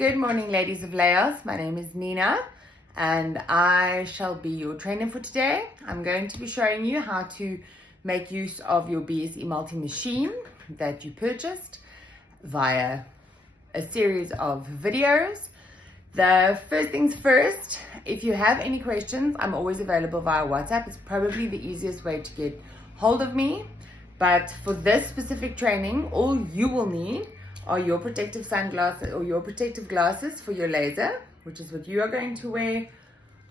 Good morning, ladies of Laos. My name is Nina and I shall be your trainer for today. I'm going to be showing you how to make use of your BSEMULTI machine that you purchased via a series of videos. The first things first, if you have any questions, I'm always available via WhatsApp. It's probably the easiest way to get hold of me. But for this specific training, all you will need are your protective sunglasses or your protective glasses for your laser, which is what you are going to wear,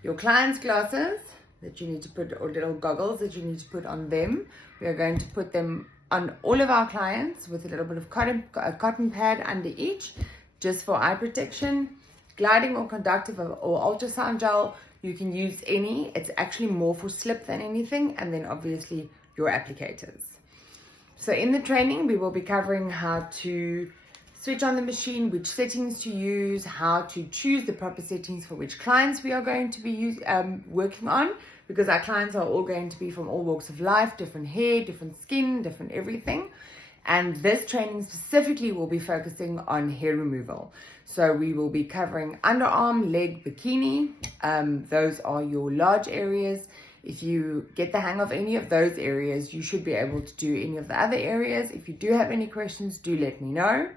your client's glasses that you need to put, or little goggles that you need to put on them. We are going to put them on all of our clients with a little bit of a cotton pad under each, just for eye protection. Gliding or conductive or ultrasound gel, you can use any. It's actually more for slip than anything, and then obviously your applicators. So in the training, we will be covering how to switch on the machine, which settings to use, how to choose the proper settings for which clients we are going to be working on, because our clients are all going to be from all walks of life, different hair, different skin, different everything. And this training specifically will be focusing on hair removal. So we will be covering underarm, leg, bikini. Those are your large areas. If you get the hang of any of those areas, you should be able to do any of the other areas. If you do have any questions, do let me know.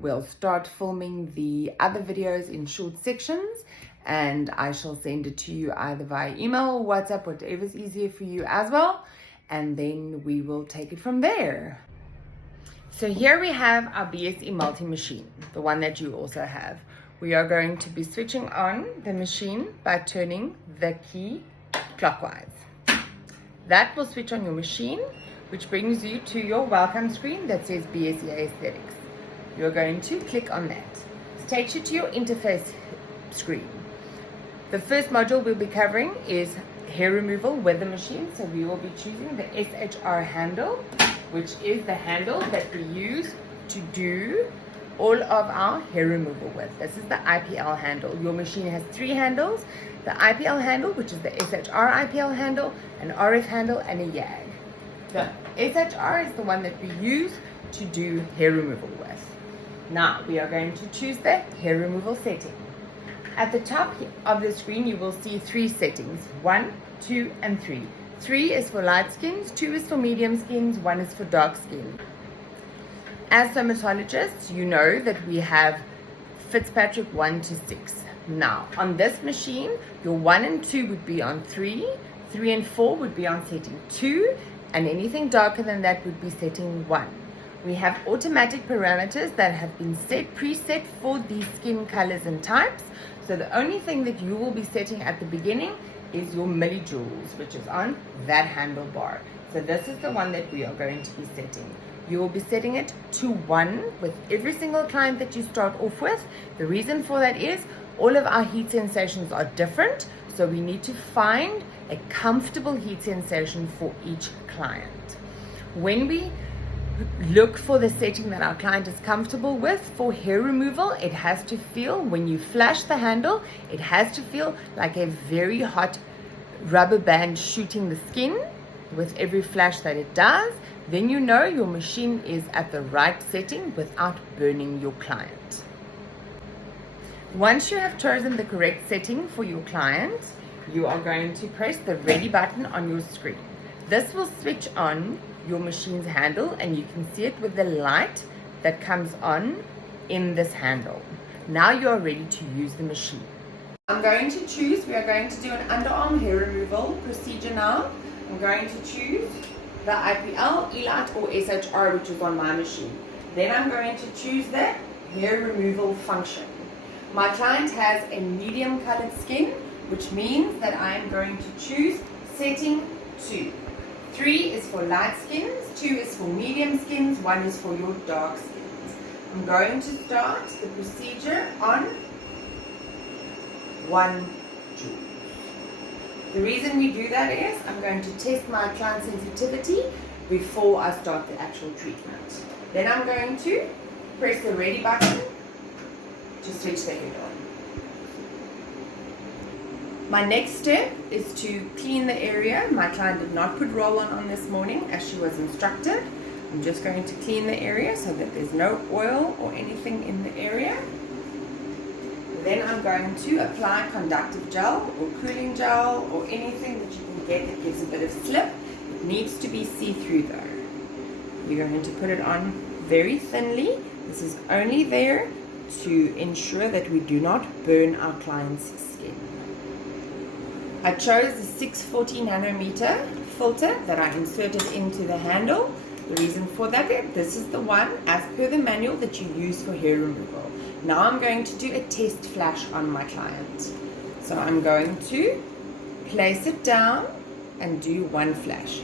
We'll start filming the other videos in short sections, and I shall send it to you either via email or WhatsApp, whatever's easier for you as well. And then we will take it from there. So here we have our BSEMULTI machine, the one that you also have. We are going to be switching on the machine by turning the key clockwise. That will switch on your machine, which brings you to your welcome screen that says BSEA Aesthetics. You're going to click on that. It takes you to your interface screen. The first module we'll be covering is hair removal with the machine. So we will be choosing the SHR handle, which is the handle that we use to do all of our hair removal with. This is the IPL handle. Your machine has 3 handles: the IPL handle, which is the SHR IPL handle, an RF handle, and a YAG. The SHR is the one that we use to do hair removal with. Now we are going to choose the hair removal setting. At the top of the screen, you will see 3 settings: 1, 2, and 3. 3 is for light skins, 2 is for medium skins, 1 is for dark skin. As dermatologists, you know that we have Fitzpatrick 1 to 6. Now, on this machine, your 1 and 2 would be on 3, 3 and 4 would be on setting 2, and anything darker than that would be setting 1. We have automatic parameters that have been preset for these skin colors and types. So the only thing that you will be setting at the beginning is your millijoules, which is on that handlebar. So this is the one that we are going to be setting. You will be setting it to 1 with every single client that you start off with. The reason for that is all of our heat sensations are different, so we need to find a comfortable heat sensation for each client. When we look for the setting that our client is comfortable with for hair removal, it has to feel, when you flash the handle, it has to feel like a very hot rubber band shooting the skin with every flash that it does. Then you know your machine is at the right setting without burning your client. Once you have chosen the correct setting for your client, you are going to press the ready button on your screen. This will switch on your machine's handle, and you can see it with the light that comes on in this handle. Now you are ready to use the machine. I'm going to choose, we are going to do an underarm hair removal procedure now. I'm going to choose the IPL, ELITE, or SHR, which is on my machine. Then I'm going to choose the hair removal function. My client has a medium colored skin, which means that I am going to choose setting 2. 3 is for light skins, 2 is for medium skins, 1 is for your dark skins. I'm going to start the procedure on 1 joule. The reason we do that is I'm going to test my client sensitivity before I start the actual treatment. Then I'm going to press the ready button to switch the head on. My next step is to clean the area. My client did not put roll-on on this morning as she was instructed. I'm just going to clean the area so that there's no oil or anything in the area. going to apply conductive gel or cooling gel or anything that you can get that gives a bit of slip. It needs to be see-through though. You're going to put it on very thinly. This is only there to ensure that we do not burn our client's skin. I chose the 640 nanometer filter that I inserted into the handle. The reason for that is this is the one as per the manual that you use for hair removal. Now I'm going to do a test flash on my client. So I'm going to place it down and do one flash.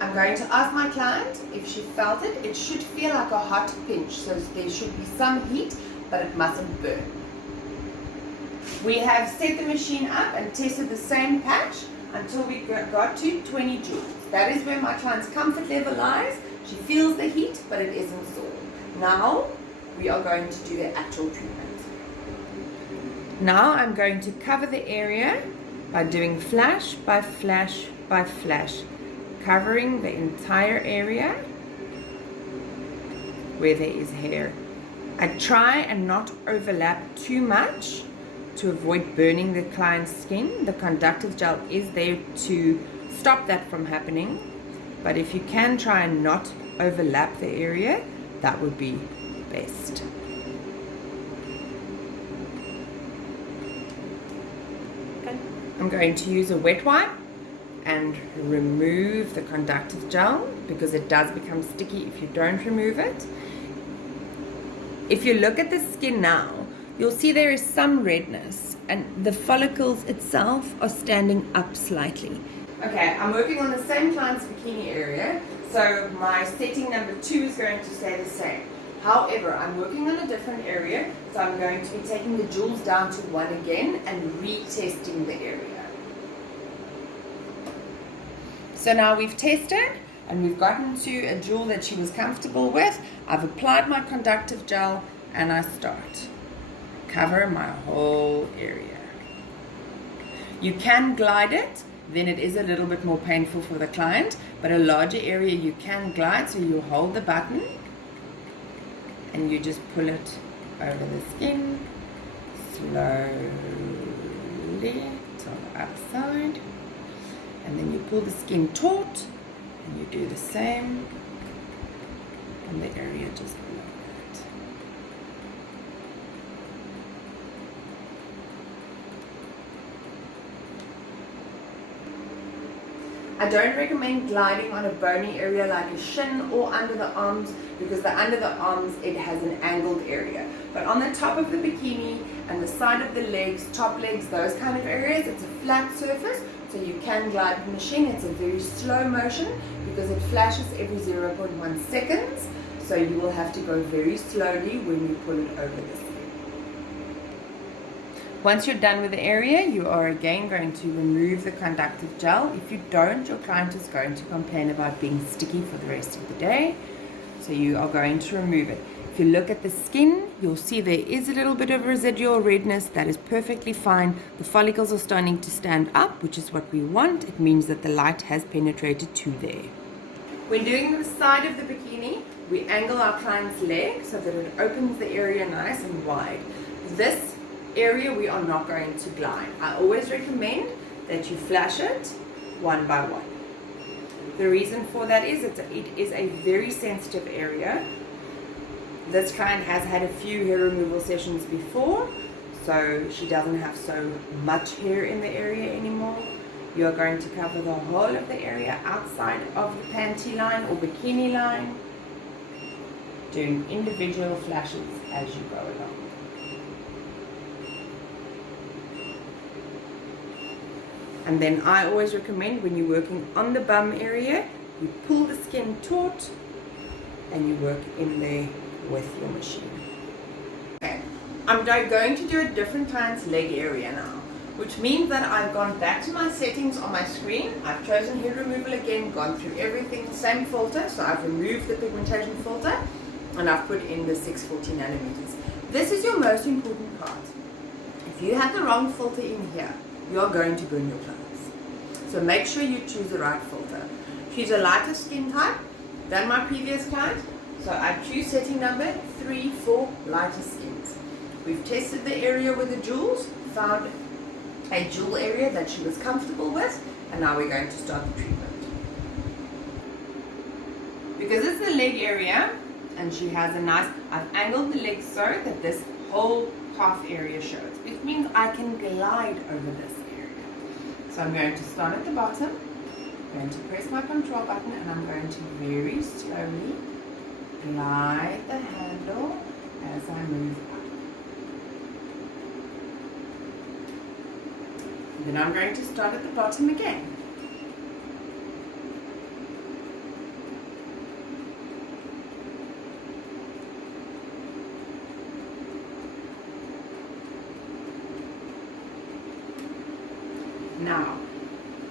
I'm going to ask my client if she felt it. It should feel like a hot pinch, so there should be some heat, but it mustn't burn. We have set the machine up and tested the same patch until we got to 20 joules. That is where my client's comfort level lies. She feels the heat, but it isn't sore. Now we are going to do the actual treatment. Now I'm going to cover the area by doing flash by flash by flash, covering the entire area where there is hair. I try and not overlap too much to avoid burning the client's skin. The conductive gel is there to stop that from happening, but if you can try and not overlap the area, that would be best. Okay. I'm going to use a wet wipe and remove the conductive gel because it does become sticky if you don't remove it. If you look at the skin now, you'll see there is some redness and the follicles itself are standing up slightly. Okay, I'm working on the same client's bikini area, so my setting number 2 is going to stay the same. However, I'm working on a different area, so I'm going to be taking the joules down to 1 again and retesting the area. So now we've tested and we've gotten to a joule that she was comfortable with. I've applied my conductive gel and I start. Cover my whole area. You can glide it, then it is a little bit more painful for the client, but a larger area you can glide, so you hold the button and you just pull it over the skin slowly to the upside. And then you pull the skin taut and you do the same on the area just below that. I don't recommend gliding on a bony area like a shin or under the arms, because under the arms it has an angled area. But on the top of the bikini and the side of the legs, top legs, those kind of areas, it's a flat surface. So you can glide the machine. It's a very slow motion because it flashes every 0.1 seconds. So you will have to go very slowly when you pull it over the skin. Once you're done with the area, you are again going to remove the conductive gel. If you don't, your client is going to complain about being sticky for the rest of the day. So you are going to remove it. If you look at the skin, you'll see there is a little bit of residual redness. That is perfectly fine. The follicles are starting to stand up, which is what we want. It means that the light has penetrated to there. When doing the side of the bikini, we angle our client's leg so that it opens the area nice and wide. This area we are not going to glide. I always recommend that you flash it one by one. The reason for that is it is a very sensitive area. This client has had a few hair removal sessions before, so she doesn't have so much hair in the area anymore. You're going to cover the whole of the area outside of the panty line or bikini line, doing individual flashes as you go along. And then I always recommend when you're working on the bum area, you pull the skin taut and you work in there with your machine. Okay, I'm going to do a different client's leg area now, which means that I've gone back to my settings on my screen. I've chosen hair removal again, gone through everything, same filter, so I've removed the pigmentation filter and I've put in the 640 nanometers. This is your most important part. If you have the wrong filter in here, you are going to burn your clients. So make sure you choose the right filter. Choose a lighter skin type than my previous client. So I choose setting number 3 for lighter skins. We've tested the area with the jewels, found a jewel area that she was comfortable with, and now we're going to start the treatment. Because it's the leg area and she has a nice, I've angled the leg so that this whole calf area shows. It means I can glide over this area. So I'm going to start at the bottom, I'm going to press my control button, and I'm going to very slowly glide the handle as I move up. Then I'm going to start at the bottom again. Now,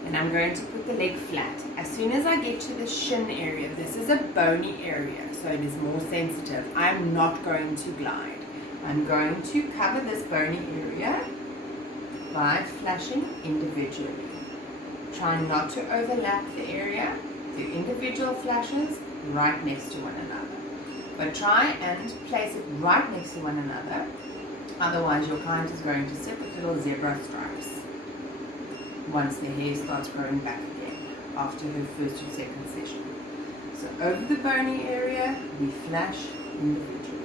and I'm going to put the leg flat. As soon as I get to the shin area, this is a bony area, so it is more sensitive. I'm not going to glide. I'm going to cover this bony area by flashing individually. Try not to overlap the area. Do individual flashes right next to one another. But try and place it right next to one another. Otherwise your client is going to sit with little zebra stripes once the hair starts growing back again after her first or second session. So over the bony area, we flash individually.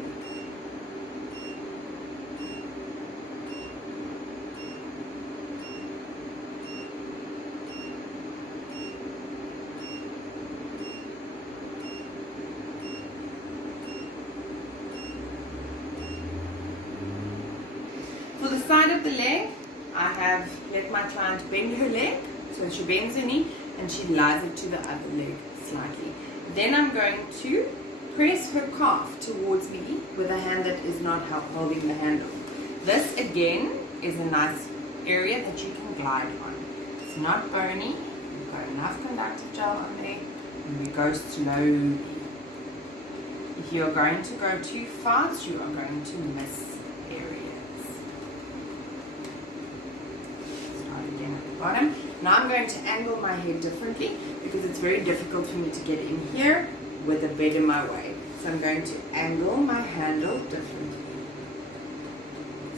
For the side of the leg, I have let my client bend her leg, so she bends her knee and she lies it to the other leg slightly. Then I'm going to press her calf towards me with a hand that is not holding the handle. This again is a nice area that you can glide on. It's not bony, we've got enough conductive gel on there, and we go slowly. If you're going to go too fast, you are going to miss areas. Bottom. Now I'm going to angle my head differently because it's very difficult for me to get in here with a bed in my way. So I'm going to angle my handle differently.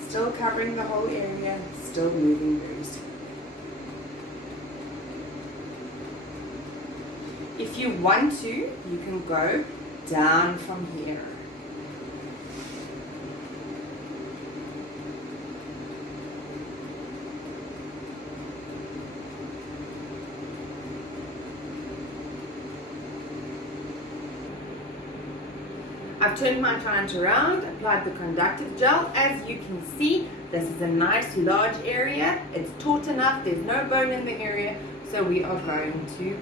Still covering the whole area, still moving very slowly. If you want to, you can go down from here. I've turned my client around, applied the conductive gel. As you can see, this is a nice large area. It's taut enough, there's no bone in the area, so we are going to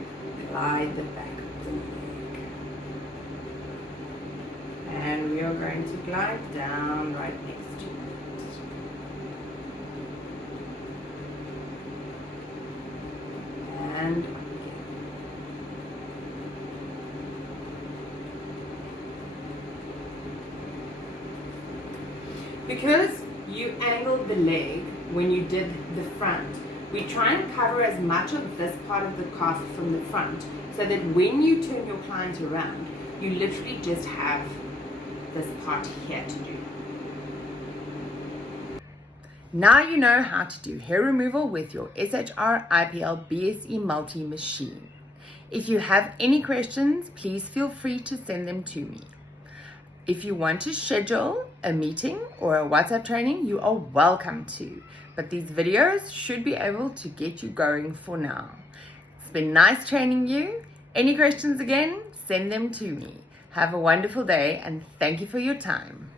glide the back of the leg. And we are going to glide down right next to it. And because you angled the leg when you did the front, we try and cover as much of this part of the calf from the front so that when you turn your client around, you literally just have this part here to do. Now you know how to do hair removal with your SHR IPL BSEMULTI machine. If you have any questions, please feel free to send them to me. If you want to schedule a meeting or a WhatsApp training, you are welcome to. But these videos should be able to get you going for now. It's been nice training you. Any questions again, send them to me. Have a wonderful day and thank you for your time.